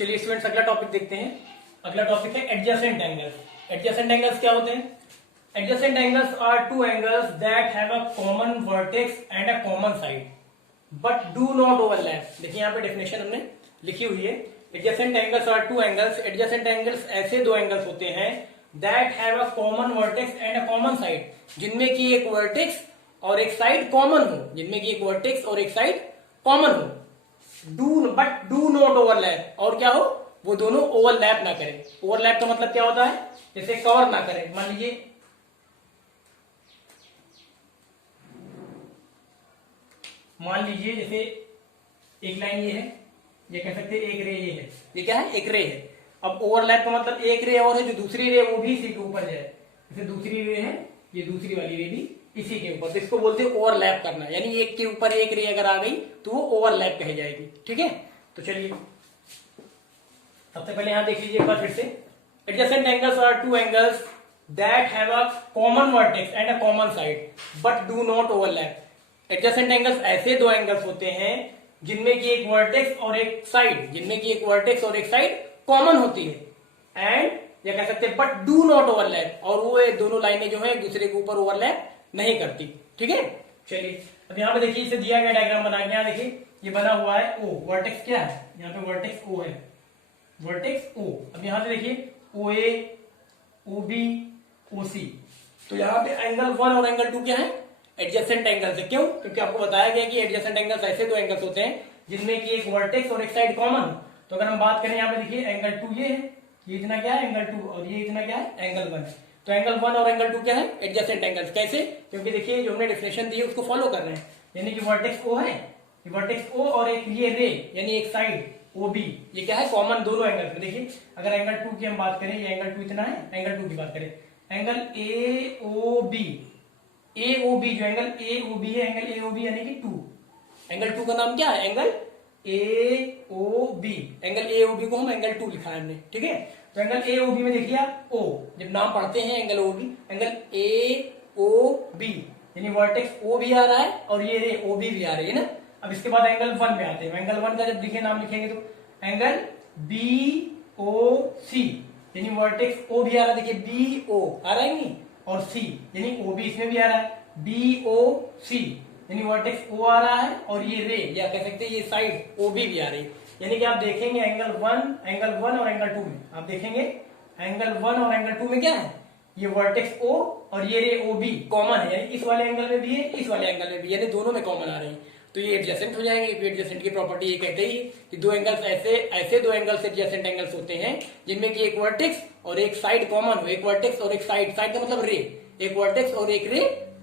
चलिए स्टूडेंट्स अगला टॉपिक देखते हैं। अगला टॉपिक है एडजेसेंट एंगल्स। एडजेसेंट एंगल्स क्या होते हैं? Adjacent angles are two angles that have a common vertex and a common side but do not overlap. देखिए यहाँ पे डेफिनेशन हमने लिखी हुई है। Adjacent angles are two angles, adjacent angles ऐसे दो एंगल्स होते हैं that have a common vertex and a common side, जिनमें की एक वर्टेक्स और एक साइड कॉमन हो, जिनमें की एक वर्टेक्स और एक साइड कॉमन हो। बट डू नॉट ओवरलैप, और क्या हो, वो दोनों ओवरलैप ना करें। ओवरलैप का मतलब क्या होता है? जैसे कवर ना करें। मान लीजिए जैसे एक लाइन ये है, ये कह सकते हैं एक रे ये है, ये क्या है? एक रे है। अब ओवरलैप का मतलब एक रे और है जो दूसरी रे वो भी इसी के ऊपर जाए। जैसे दूसरी रे है, ये दूसरी वाली रे भी इसी के ऊपर, तो इसको बोलते हैं ओवरलैप करना। यानी एक के ऊपर एक रे अगर आ गई तो वो ओवरलैप कही जाएगी। ठीक है, तो चलिए सबसे पहले यहां देख लीजिए एक बार फिर से। Adjacent angles are two angles that have a common vertex and a common side but do not overlap. Adjacent angles ऐसे दो एंगल्स होते हैं जिनमें की एक वर्टेक्स और एक साइड, जिनमें की एक वर्टेक्स और एक साइड कॉमन होती है, एंड या कह सकते हैं बट डू नॉट ओवरलैप, और वो दोनों लाइनें जो है एक दूसरे के ऊपर ओवरलैप नहीं करती। ठीक है, चलिए अब यहाँ पे देखिए, इसे दिया गया डायग्राम बना के, यहाँ देखिए ये बना हुआ है ओ, वर्टेक्स क्या है? यहाँ पे वर्टेक्स ओ है, वर्टेक्स ओ। अब यहां से देखिए ओ ए, ओ बी, ओ सी। तो यहाँ पे एंगल 1 और एंगल 2 क्या है? एडजेसेंट एंगल्स है। क्यों? क्योंकि आपको बताया गया कि एडजेसेंट एंगल्स ऐसे दो एंगल्स होते हैं जिनमें की एक वर्टेक्स और एक साइड कॉमन हो। तो अगर हम बात करें यहाँ पे देखिए एंगल 2 ये है, ये इतना क्या है? एंगल 2, और ये इतना क्या है? एंगल 1। तो एंगल 1 और एंगल 2 क्या है? Adjacent angles. कैसे? क्योंकि देखिए जो हमने डेफिनेशन दी है उसको फॉलो कर रहे हैं। यानी कि वर्टेक्स ओ है, वर्टेक्स ओ और एक ये रे यानी एक साइड ओ बी, ये क्या है? कॉमन दोनों एंगल में। देखिए अगर एंगल 2 की हम बात करें, ये एंगल 2 इतना है, एंगल 2 की बात करें, angle A O B, A O B जो एंगल ए ओ बी है, एंगल ए ओ बी यानी कि 2, एंगल 2 का नाम क्या है? Angle A O B. Angle A O B को हम एंगल 2 लिखा है हमने। ठीक है, तो एंगल ए ओ बी में देखिए आप ओ, जब नाम पढ़ते हैं angle O B, angle A O B यानी वर्टेक्स ओ भी आ रहा है और ये रे ओ बी भी आ रही है ना। अब इसके बाद एंगल 1 में आते हैं। एंगल 1 का जब लिखे नाम लिखेंगे तो एंगल बी ओ सी यानी वर्टेक्स ओ भी आ रहा है, देखिए बी ओ आ रहा है नहीं, और सी यानी ओ बी इसमें भी आ रहा है, बी ओ सी यानी वर्टेक्स ओ आ रहा है और ये रे या कह सकते हैं ये साइड ओ भी आ रही है। यानी कि आप देखेंगे एंगल 1 और एंगल 2 में आप देखेंगे एंगल 1 और एंगल 2 में क्या है? ये वर्टेक्स ओ और ये रे ओ बी कॉमन है, यानी इस वाले एंगल में भी है, इस वाले एंगल में भी, यानी दोनों में कॉमन आ रही है। तो ये एडजेसेंट हो जाएंगे। एडजेसेंट की प्रॉपर्टी ये कहते ही कि दो एंगल्स ऐसे दो एंगल्स एडजेसेंट एंगल्स होते हैं जिनमें कि एक वर्टेक्स और एक साइड कॉमन हो, एक वर्टेक्स और एक साइड, साइड का मतलब रे, एक वर्टेक्स और एक रे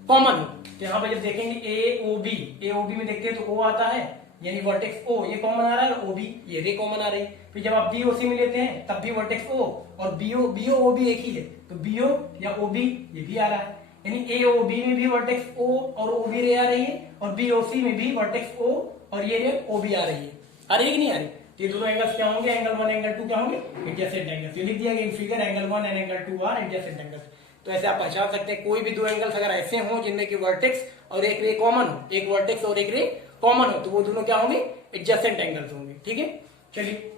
कॉमन हो। तो यहाँ पर जब देखेंगे ए ओ बी में देखते हैं तो ओ आता है यानी वर्टेक्स ओ ये कॉमन आ रहा है, ओ बी ये रे कॉमन आ रही है। फिर जब आप बी ओ सी में लेते हैं तब भी वर्टेक्स ओ और बी ओ भी एक ही है, तो बी ओ या ओ बी ये भी आ रहा है, यानी ए ओ बी में भी वर्टेक्स ओ और ओ बी रे आ रही है, और बी ओ सी में भी वर्टेक्स ओ और ये रे ओ बी आ रही है। आ रही है कि नहीं आ रही? ये दोनों एंगल्स क्या होंगे? एंगल 1 एंगल 2 क्या होंगे? Adjacent angles. ये लिख दिया गया in figure, angle 1 and angle 2 are adjacent angles. तो ऐसे आप पहचान सकते हैं कोई भी दो एंगल्स अगर ऐसे हो जिनमें की वर्टेक्स और एक रे कॉमन हो, एक वर्टेक्स और एक रे कॉमन हो, तो वो दोनों क्या होंगे? एडजेसेंट एंगल्स होंगे। ठीक है, चलिए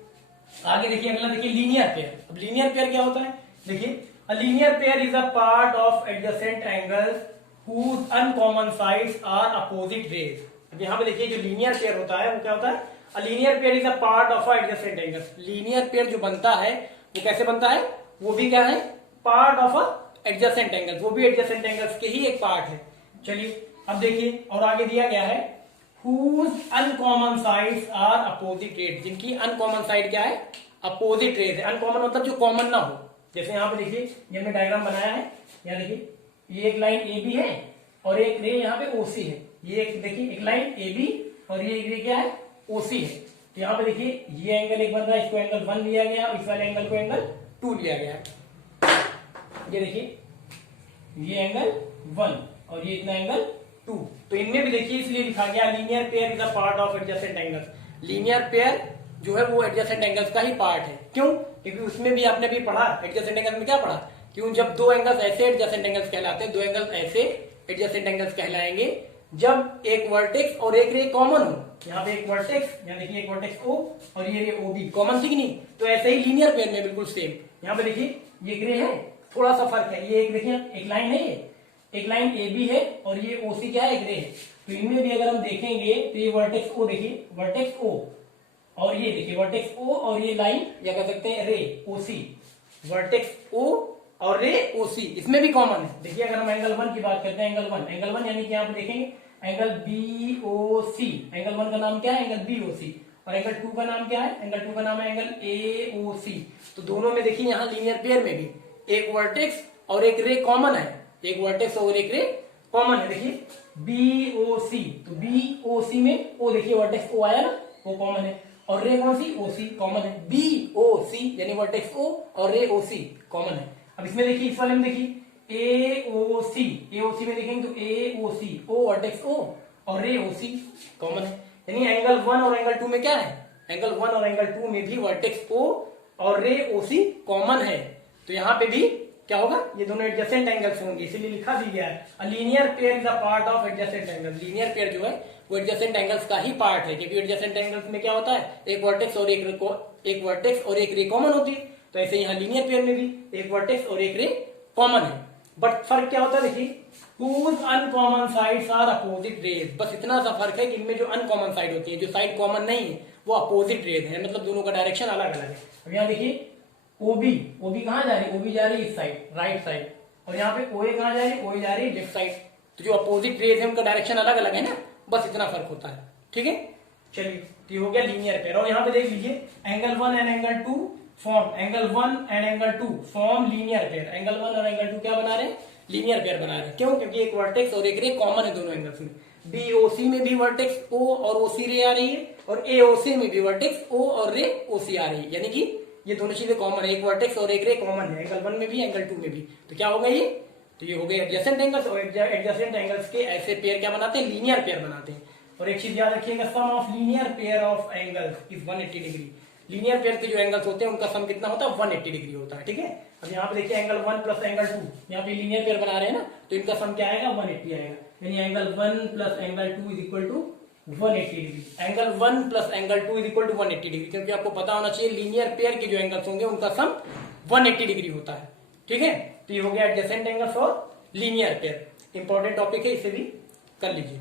आगे देखिए अगला देखिए लीनियर पेयर। अब लीनियर पेयर क्या होता है? देखिए a linear pair is a part of adjacent angles whose uncommon sides are opposite rays। अब यहाँ पे देखिए जो लीनियर पेयर होता है वो क्या होता है? a linear pair is a part of adjacent angles। Linear pair जो बनता है वो कैसे बनता है? वो भी क्या है? पार्ट ऑफ एडजेसेंट एंगल्स, वो भी एडजेसेंट एंगल्स के ही एक पार्ट है। चलिए अब देखिए और आगे दिया गया है whose uncommon sides are opposite rays, जिनकी अनकॉमन साइड क्या है? अपोजिट रेज है। अनकॉमन मतलब जो कॉमन ना हो। जैसे यहाँ पे देखिए ये हमने डायग्राम बनाया है, यहाँ देखिए ये एक लाइन ए बी है और एक रे यहाँ पे ओसी है। ये एक देखिए एक लाइन ए बी और ये एक रे क्या है? ओसी है। तो यहाँ पे देखिए ये एंगल एक बन रहा है, इसको एंगल 1 लिया गया और इस वाले एंगल को एंगल 2 लिया गया। ये देखिए ये एंगल 1 और ये इतना एंगल 2। तो इनमें भी देखिए इसलिए लिखा गया linear pair is a part of adjacent angles. Linear pair जो है वो एडजेसेंट एंगल्स का ही पार्ट है। क्यों? क्योंकि उसमें भी आपने भी पढ़ा एडजेसेंट एंगल्स में क्या पढ़ा? क्यों? जब दो एंगल्स ऐसे एडजेसेंट एंगल्स कहलाते हैं, दो एंगल्स ऐसे एडजेसेंट एंगल्स कहलाएंगे जब एक वर्टेक्स और एक रे कॉमन हो, यहाँ पे एक वर्टेक्स, यहाँ देखिए एक वर्टेक्स ओ और ये रे ओ बी कॉमन थी कि नहीं, तो ऐसे ही लीनियर पेयर में बिल्कुल सेम, यहाँ पे देखिए ये एक रे है, थोड़ा सा फर्क है, ये एक देखिए एक लाइन है, ये एक लाइन ए बी है और ये ओ सी क्या है, एक रे है। तो इनमें भी अगर हम देखेंगे तो ये वर्टेक्स ओ, देखिए वर्टेक्स ओ और ये देखिए वर्टेक्स ओ और ये लाइन या कह सकते हैं रे ओ सी, वर्टेक्स ओ और रे ओ सी इसमें भी कॉमन है। देखिए अगर हम एंगल वन की बात करते हैं, एंगल वन यानी कि यहाँ पे देखेंगे एंगल बी ओ सी, एंगल वन का नाम क्या है, एंगल बी ओ सी, और एंगल टू का नाम क्या है, एंगल टू का नाम है एंगल ए ओ सी। तो दोनों में देखिए यहाँ लीनियर पेयर में भी एक वर्टेक्स और एक रे कॉमन है, एक वर्टेक्स और एक रे कॉमन है। देखिए बी ओ सी, तो बी ओ सी में ओ देखिए वर्टेक्स ओ आया ना, वो कॉमन है, और रे कौन सी, ओ सी कॉमन है। बी ओ सी यानी वर्टेक्स ओ और रे ओ सी कॉमन है। अब इसमें देखिए, इस वाले में देखिए ए ओ सी में देखेंगे तो ए ओ सी, ओ वर्टेक्स ओ और रे ओ सी कॉमन है। यानी एंगल वन और एंगल टू में क्या है, एंगल वन और एंगल टू में भी वर्टेक्स ओ और रे ओ सी कॉमन है। तो यहाँ पे भी क्या होगा, ये दोनों एडजेसेंट एंगल्स होंगे, इसीलिए लिखा भी गया है a linear pair is a part of adjacent angle. Linear pair जो है वो एडजेसेंट एंगल्स का ही पार्ट है, क्योंकि एडजेसेंट एंगल्स में क्या होता है, एक वर्टेक्स और एक रे कॉमन होती है। तो ऐसे यहाँ लीनियर पेयर में भी एक वर्टेक्स और एक रे कॉमन है, बट फर्क क्या होता है, देखिए whose uncommon sides are opposite rays, बस इतना सा फर्क है कि इनमें जो अनकॉमन साइड होती है, जो साइड कॉमन नहीं है, वो अपोजिट रेज है, मतलब दोनों का डायरेक्शन अलग अलग है। अब यहाँ देखिए ओबी कहाँ जा रही है, ओबी जा रही है इस साइड राइट साइड, और यहाँ पे ओए कहाँ जा रही है, ओए जा रही है लेफ्ट साइड। तो जो अपोजिट रेज है उनका डायरेक्शन अलग अलग है ना, बस इतना फर्क होता है। ठीक है, चलिए तो ये हो गया लीनियर पेयर। और यहाँ पे देख लीजिए angle one and angle two form, angle one and angle two form linear pair. Angle one और एंगल टू क्या बना रहे हैं, लीनियर पेयर बना रहे हैं। क्यों, क्योंकि एक वर्टेक्स और एक रे कॉमन है दोनों एंगल्स में। बीओसी में भी वर्टेक्स ओ और ओसी रे आ रही है, और एओसी में भी वर्टेक्स ओ और रे ओसी आ रही है, यानी कि ये दोनों चीजें कॉमन है, एक वर्टेक्स और एक रे कॉमन है, एंगल वन में भी एंगल टू में भी। तो क्या होगा ये, तो ये हो गए एडजेसेंट एंगल्स, और एडजेसेंट एंगल्स के ऐसे पेयर क्या बनाते हैं, लीनियर पेयर बनाते हैं। और एक चीज याद रखिएगा, sum of linear pair of angles is 180 degree. Linear pair के जो एंगल्स होते हैं उनका सम कितना होता है, 180 डिग्री होता है। ठीक है, अब यहाँ पे देखिए angle one plus angle two, यहाँ पे लीनियर पेयर बना रहे हैं ना, तो इनका सम क्या आएगा, 180 आएगा। यानी angle one plus angle two is equal to 180 degree. Angle one plus angle two is equal to 180 degree, क्योंकि आपको पता होना चाहिए लीनियर पेयर के जो एंगल्स होंगे उनका सम 180 डिग्री होता है। ठीक है, तो ये हो गया एडजेसेंट एंगल्स और लीनियर पेयर। इंपॉर्टेंट टॉपिक है, इसे भी कर लीजिए।